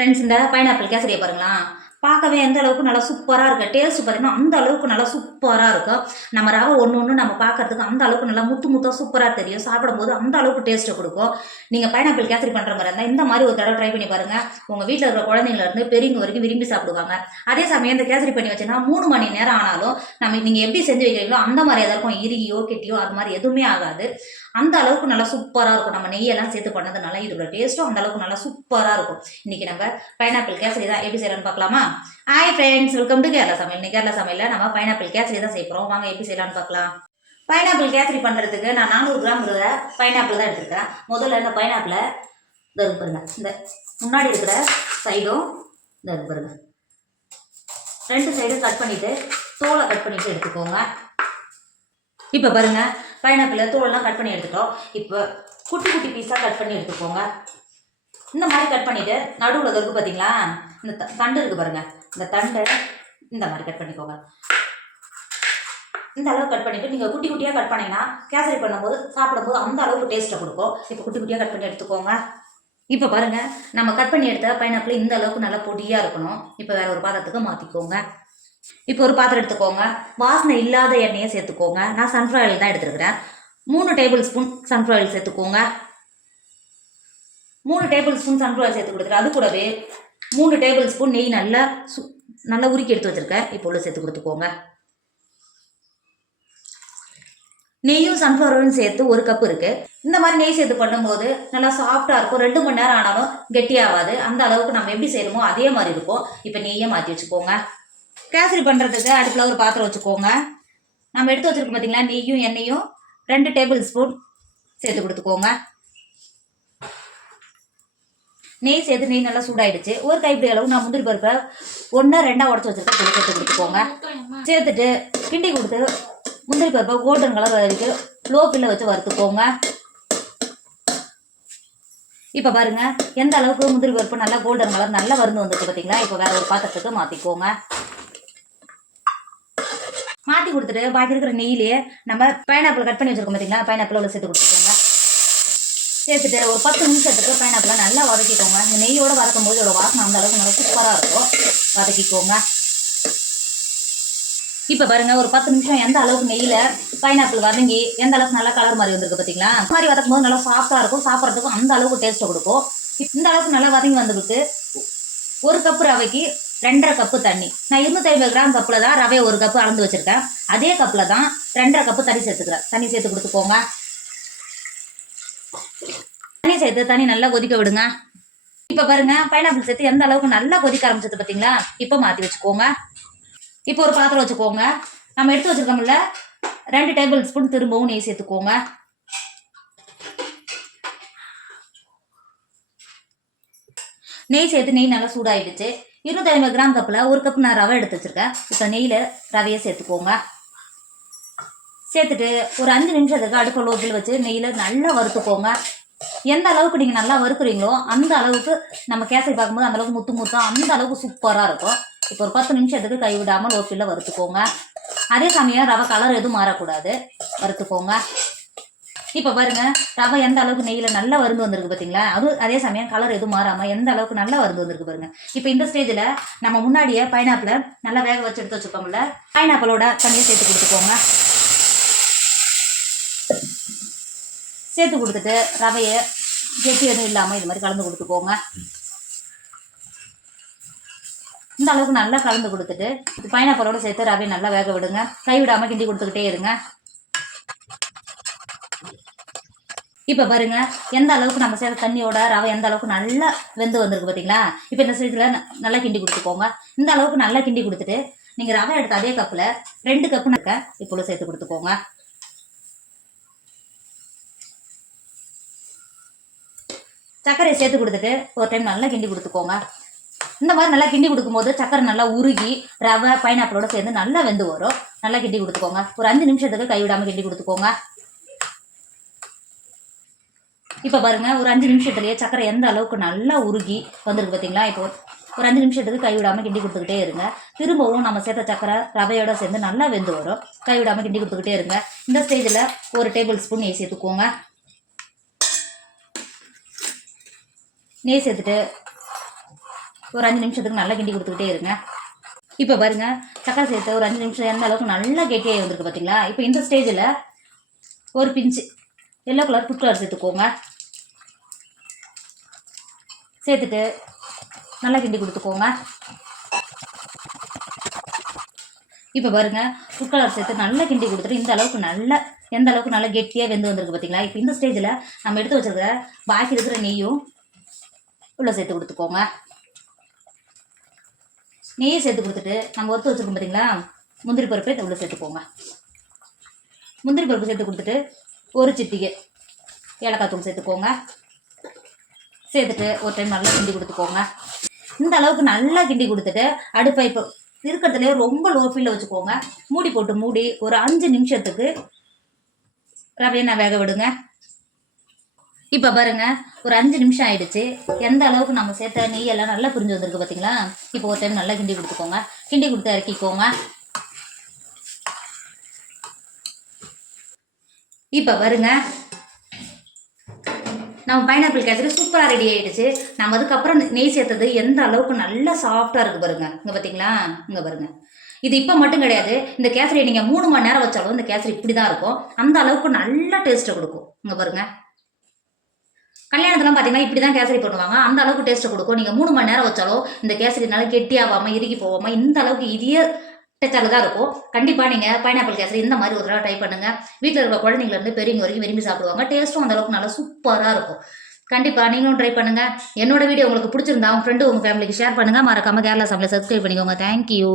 Friends இந்த pineapple கேசரியை பாருங்களா பார்க்கவே எந்த அளவுக்கு நல்லா சூப்பராக இருக்கு. டேஸ்ட் பார்த்தீங்கன்னா அந்த அளவுக்கு நல்லா சூப்பராக இருக்கும் நம்ம ரவை ஒன்று ஒன்று நம்ம பார்க்கறதுக்கு அந்த அளவுக்கு நல்லா முத்து முத்தாக சூப்பராக தெரியும். சாப்பிடும்போது அந்த அளவுக்கு டேஸ்ட்டை கொடுக்கும். நீங்கள் பைனாப்பிள் கேசரி பண்ணுற மாதிரி இருந்தால் இந்த மாதிரி ஒரு தடவை ட்ரை பண்ணி பாருங்கள் உங்கள் வீட்டில் இருக்கிற குழந்தைங்கலேருந்து பெரியவங்க வரைக்கும் விரும்பி சாப்பிடுவாங்க. அதே சமயம் இந்த கேசரி பண்ணி வச்சுன்னா மூணு மணி நேரம் ஆனாலும் நம்ம நீங்கள் எப்படி செஞ்சு வைக்கிறீங்களோ அந்த மாதிரி எதாருக்கும் இறுகியோ கெட்டியோ அது மாதிரி எதுவுமே ஆகாது. அந்த அளவுக்கு நல்லா சூப்பராக இருக்கும். நம்ம நெய்யெல்லாம் சேர்த்து பண்ணதுனால இதோட டேஸ்ட்டும் அந்த அளவுக்கு நல்லா சூப்பராக இருக்கும். இன்னைக்கு நம்ம பைனாப்பிள் கேசரி தான் எப்படி செய்யலாம்னு பார்க்கலாமா? Hi friends welcome to Kerala சமையல். இன்னைக்கு கேரளா சமையலில் நம்ம பைனாப்பிள் கேசரி தான் செய்கிறோம் வாங்க எப்படி செய்யலாம்னு பார்க்கலாம். பைனாப்பிள் கேசரி பண்ணுறதுக்கு நான் நானூறு கிராம் இருக்கிற பைனாப்பிள் தான் எடுத்துருக்கேன் முதல்ல இந்த பைனாப்பிளை இந்த பாருங்க. இந்த முன்னாடி இருக்கிற சைடும் இந்த பாருங்க. ரெண்டு சைடும் கட் பண்ணிவிட்டு தோலை கட் பண்ணிவிட்டு எடுத்துக்கோங்க. இப்போ பாருங்க பைனாப்பிள் தோலெல்லாம் கட் பண்ணி எடுத்துட்டோம். இப்போ குட்டி குட்டி பீஸாக கட் பண்ணி எடுத்துக்கோங்க. இந்த மாதிரி கட் பண்ணிவிட்டு நடுவில் இருக்குது பார்த்தீங்களா இந்த த- தண்டு இருக்குது பாருங்கள் இந்த தண்டை இந்த மாதிரி கட் பண்ணிக்கோங்க. இந்த அளவு கட் பண்ணிவிட்டு நீங்கள் குட்டி குட்டியாக கட் பண்ணிங்கன்னா கேசரி பண்ணும்போது சாப்பிடும்போது அந்த அளவுக்கு டேஸ்ட்டை கொடுக்கும். இப்போ குட்டி குட்டியாக கட் பண்ணி எடுத்துக்கோங்க. இப்போ பாருங்கள் நம்ம கட் பண்ணி எடுத்த பைனாப்பிள் இந்த அளவுக்கு நல்லா பொடியாக இருக்கணும். இப்போ வேற ஒரு பாத்திரத்துக்கு மாற்றிக்கோங்க இப்போ ஒரு பாத்திரம் எடுத்துக்கோங்க. வாசனை இல்லாத எண்ணெயை சேர்த்துக்கோங்க. நான் சன்ஃப்ளவர் ஆயில் தான் எடுத்துருக்கிறேன். மூணு டேபிள் ஸ்பூன் சன்ஃப்ளவர் ஆயில் சேர்த்துக்கோங்க. மூணு டேபிள் ஸ்பூன் சன்ஃப்ளவர் ஆயில் சேர்த்து கொடுத்துரு அது கூடவே மூணு டேபிள் ஸ்பூன் நெய் நல்லா சு நல்லா உருக்கி எடுத்து வச்சுருக்கேன். இப்போ உள்ள சேர்த்து கொடுத்துக்கோங்க. நெய்யும் சன்ஃப்ளவரும் சேர்த்து ஒரு கப் இருக்குது இந்த மாதிரி நெய் சேர்த்து பண்ணும்போது நல்லா சாஃப்டாக இருக்கும். ரெண்டு மணி நேரம் ஆனாலும் கெட்டியாகாது. அந்த அளவுக்கு நம்ம எப்படி செய்யணுமோ அதே மாதிரி இருக்கும். இப்போ நெய்யை மாற்றி வச்சுக்கோங்க. கேசரி பண்ணுறதுக்கு அடுப்பில் ஒரு பாத்திரம் வச்சுக்கோங்க. நம்ம எடுத்து வச்சுருக்கோம் பார்த்தீங்களா நெய்யும் எண்ணெயும் ரெண்டு டேபிள் ஸ்பூன் சேர்த்து கொடுத்துக்கோங்க. நெய் சேர்த்து நெய் நல்லா சூடாயிடுச்சு. ஒரு கைப்பிடி அளவு நான் முந்திரி பருப்பை ஒன்றா ரெண்டாக உடச்சி வச்சுருக்கேன். சேர்த்து கொடுத்துக்கோங்க. சேர்த்துட்டு கிண்டி கொடுத்து முந்திரி பருப்பை கோல்டன் கலர் வரைக்கும் லோ பில்ல வச்சு வறுத்துக்கோங்க. இப்போ பாருங்க எந்த அளவுக்கு முந்திரி பருப்பு நல்லா கோல்டன் கலர் நல்லா வருந்து வந்துருக்கு பார்த்தீங்களா இப்போ வேறு ஒரு பாத்திரத்துக்கு மாற்றிக்கோங்க மாற்றி கொடுத்துட்டு பாக்கி இருக்கிற நெய்யிலேயே நம்ம பைனாப்பிள் கட் பண்ணி வச்சிருக்கோம் பார்த்தீங்களா பைனாப்பிள் உள்ள சேர்த்து கொடுத்துருக்கோங்க சேர்த்துட்டு ஒரு பத்து நிமிஷத்துக்கு பைனாப்பிளை நல்லா வதக்கிக்கோங்க. இந்த நெய்யோட வதக்கும் போது இதோட வாசனை அந்த அளவுக்கு நல்லா சூப்பராக இருக்கும். வதக்கிக்கோங்க. இப்போ பாருங்க ஒரு பத்து நிமிஷம் எந்த அளவுக்கு நெய்யில் பைனாப்பிள் வதங்கி எந்த அளவுக்கு நல்லா கலர் மாதிரி வந்திருக்கு பார்த்தீங்களா இந்த மாதிரி வதக்கும் போது நல்லா சாஃப்டாக இருக்கும். சாப்பிட்றதுக்கும் அந்த அளவுக்கு டேஸ்ட்டை கொடுக்கும். இந்த அளவுக்கு நல்லா வதங்கி வந்துக்கிட்டு ஒரு கப்பு ரவைக்கு ரெண்டரை கப்பு தண்ணி. நான் இருநூத்தி ஐம்பது கிராம் கப்பில் தான் ரவையை ஒரு கப்பு அளந்து வச்சுருக்கேன். அதே கப்பில் தான் ரெண்டரை கப்பு தண்ணி சேர்த்துக்கிறேன். தண்ணி சேர்த்து கொடுத்துக்கோங்க தண்ணி சேர்த்து தண்ணி நல்லா கொதிக்க விடுங்க. இப்போ பாருங்க பைனாப்பிள் சேர்த்து எந்த அளவுக்கு நல்லா கொதிக்க ஆரம்பிச்சது பார்த்தீங்களா இப்போ மாற்றி வச்சுக்கோங்க. இப்போ ஒரு பாத்திரம் வச்சுக்கோங்க. நம்ம எடுத்து வச்சுருக்கோம்ல ரெண்டு டேபிள் ஸ்பூன் திரும்பவும் நெய் சேர்த்துக்கோங்க. நெய் சேர்த்து நெய் நல்லா சூடாயிடுச்சு. இருநூத்தி ஐம்பது கிராம் கப்பில் ஒரு கப் நான் ரவை எடுத்து வச்சுருக்கேன். இப்போ நெய்யில் ரவையை சேர்த்துக்கோங்க. சேர்த்துட்டு ஒரு அஞ்சு நிமிஷத்துக்கு அடுப்பு லோக்கில் வச்சு நெய்யில் நல்லா வறுத்துக்கோங்க. எந்த அளவுக்கு நீங்கள் நல்லா வறுக்குறீங்களோ அந்த அளவுக்கு நம்ம கேசரி பார்க்கும்போது அந்த அளவுக்கு முத்து முத்தம் அந்த அளவுக்கு சூப்பராக இருக்கும். இப்போ ஒரு பத்து நிமிஷத்துக்கு கை விடாமல் லோக்கில் வறுத்துக்கோங்க. அதே சமயம் ரவை கலர் எதுவும் மாறக்கூடாது. வறுத்துக்கோங்க. இப்போ பாருங்க ரவை எந்த அளவுக்கு நெய்யில் நல்லா வருந்து வந்திருக்கு பார்த்தீங்களா அது அதே சமயம் கலர் எதுவும் மாறாமல் எந்த அளவுக்கு நல்லா வருந்து வந்திருக்கு பாருங்க. இப்போ இந்த ஸ்டேஜில் நம்ம முன்னாடியே பைனாப்பிளை நல்லா வேக வச்சு எடுத்து வச்சுருக்கோம்ல பைனாப்பிளோட தண்ணியை சேர்த்து கொடுத்துக்கோங்க சேர்த்து கொடுத்துட்டு ரவையை கெட்டி எதுவும் இல்லாமல் இது மாதிரி கலந்து கொடுத்துக்கோங்க இந்த அளவுக்கு நல்லா கலந்து கொடுத்துட்டு பைனாப்பிளோட சேர்த்து ரவையை நல்லா வேக விடுங்க. கை விடாமல் கிண்டி கொடுத்துக்கிட்டே இருங்க. இப்போ பாருங்க எந்த அளவுக்கு நம்ம சேர்த்த தண்ணியோட ரவை எந்த அளவுக்கு நல்லா வெந்து வந்திருக்கு பார்த்தீங்களா இப்போ இந்த சைஸில் நல்லா கிண்டி கொடுத்துக்கோங்க இந்த அளவுக்கு நல்லா கிண்டி கொடுத்துட்டு நீங்கள் ரவை எடுத்த அதே கப்பில் ரெண்டு கப்பு இருக்க இப்போ சேர்த்து கொடுத்துக்கோங்க சர்க்கரையை சேர்த்து கொடுத்துட்டு ஒரு டைம் நல்லா கிண்டி கொடுத்துக்கோங்க இந்த மாதிரி நல்லா கிண்டி கொடுக்கும்போது சக்கரை நல்லா உருகி ரவை பைனாப்பிளோட சேர்ந்து நல்லா வெந்து வரும். நல்லா கிண்டி கொடுத்துக்கோங்க ஒரு அஞ்சு நிமிஷத்துக்கு கைவிடாமல் கிண்டி கொடுத்துக்கோங்க இப்போ பாருங்க ஒரு அஞ்சு நிமிஷத்துலேயே சக்கரை எந்த அளவுக்கு நல்லா உருகி வந்திருக்கு பார்த்தீங்களா இப்போ ஒரு அஞ்சு நிமிஷத்துக்கு கைவிடாமல் கிண்டி கொடுத்துக்கிட்டே இருங்க. திரும்பவும் நம்ம சேர்த்த சக்கரை ரவையோட சேர்ந்து நல்லா வெந்து வரும். கைவிடாமல் கிண்டி கொடுத்துக்கிட்டே இருங்க. இந்த ஸ்டேஜில் ஒரு டேபிள் ஸ்பூன் நெய் சேர்த்துக்கோங்க. நெய் சேர்த்துட்டு ஒரு அஞ்சு நிமிஷத்துக்கு நல்லா கிண்டி கொடுத்துக்கிட்டே இருங்க. இப்போ பாருங்க சக்கரை சேர்த்து ஒரு அஞ்சு நிமிஷம் எந்த அளவுக்கு நல்லா கெட்டியாகி வந்திருக்கு பார்த்தீங்களா இப்போ இந்த ஸ்டேஜில் ஒரு பிஞ்சு எல்லோ கலர் ஃபுட் கலர் சேர்த்துக்கோங்க. சேர்த்துட்டு நல்லா கிண்டி கொடுத்துக்கோங்க. இப்போ பாருங்க ஃபுட் கலர் சேர்த்து நல்லா கிண்டி கொடுத்துட்டு இந்த அளவுக்கு நல்ல எந்த அளவுக்கு நல்லா கெட்டியாக வெந்து வந்திருக்கு பார்த்தீங்களா இப்போ இந்த ஸ்டேஜில் நம்ம எடுத்து வச்சிருக்கிற பாக்கி இருக்கிற நெய்யும் உள்ளே சேர்த்து கொடுத்துக்கோங்க. நெய்யை சேர்த்து கொடுத்துட்டு நம்ம ஒத்து வச்சுருக்கோம் பார்த்தீங்களா முந்திரி பருப்பை உள்ளே சேர்த்துக்கோங்க. முந்திரி பருப்பு சேர்த்து கொடுத்துட்டு ஒரு சிட்டிகை ஏலக்காய் தூள் சேர்த்துக்கோங்க. சேர்த்துட்டு ஒரு டைம் நல்லா கிண்டி கொடுத்துக்கோங்க. இந்த அளவுக்கு நல்லா கிண்டி கொடுத்துட்டு அடுப்பை இப்போ இருக்கிறதுலே ரொம்ப லோ ஃபில்ல வச்சுக்கோங்க. மூடி போட்டு மூடி ஒரு அஞ்சு நிமிஷத்துக்கு ரவையை நான் வேக விடுங்க. இப்போ பாருங்க ஒரு அஞ்சு நிமிஷம் ஆயிடுச்சு. எந்த அளவுக்கு நம்ம சேர்த்த நெய் எல்லாம் நல்லா பிரிஞ்சு வந்திருக்கு பார்த்தீங்களா இப்போ ஒரு டைம் நல்லா கிண்டி கொடுத்துக்கோங்க. கிண்டி கொடுத்து இறக்கிக்கோங்க. இப்போ பாருங்க நம்ம பைனாப்பிள் கேசரி சூப்பராக ரெடி ஆயிடுச்சு. நம்ம அதுக்கப்புறம் நெய் சேர்த்தது எந்த அளவுக்கு நல்லா சாஃப்டாக இருக்குது பாருங்க. இங்கே பார்த்தீங்களா இங்கே பாருங்க. இது இப்போ மட்டும் கிடையாது. இந்த கேசரி நீங்கள் மூணு மணி நேரம் வச்சாலும் இந்த கேசரி இப்படி தான் இருக்கும். அந்த அளவுக்கு நல்ல டேஸ்ட்டை கொடுக்கும். இங்கே பாருங்க. கல்யாணத்துலாம் பார்த்தீங்கன்னா இப்படி தான் கேசரி பண்ணுவாங்க. அந்த அளவுக்கு டேஸ்ட்டை கொடுக்கும். நீங்கள் மூணு மணி நேரம் வச்சாலும் இந்த கேசரி நல்லா கெட்டியாகாமல் இறுகி போகாமல் இந்த அளவுக்கு இதே டச்சால தான் இருக்கும். கண்டிப்பாக நீங்கள் பைனாப்பிள் கேசரி இந்த மாதிரி ஒரு தடவை ட்ரை பண்ணுங்கள் வீட்டில் இருக்க குழந்தைங்கலேருந்து பெரியவங்க வரைக்கும் விரும்பி சாப்பிடுவாங்க. டேஸ்ட்டும் அந்த அளவுக்கு நல்லா சூப்பராக இருக்கும். கண்டிப்பாக நீங்களும் ட்ரை பண்ணுங்கள் என்னோட வீடியோ உங்களுக்கு பிடிச்சிருந்தா உங்கள் ஃப்ரெண்டு உங்கள் ஃபேமிலிக்கு ஷேர் பண்ணுங்கள் மறக்காம கேரளா சமையல் சப்ஸ்கிரைப் பண்ணிக்கோங்க. தேங்க்யூ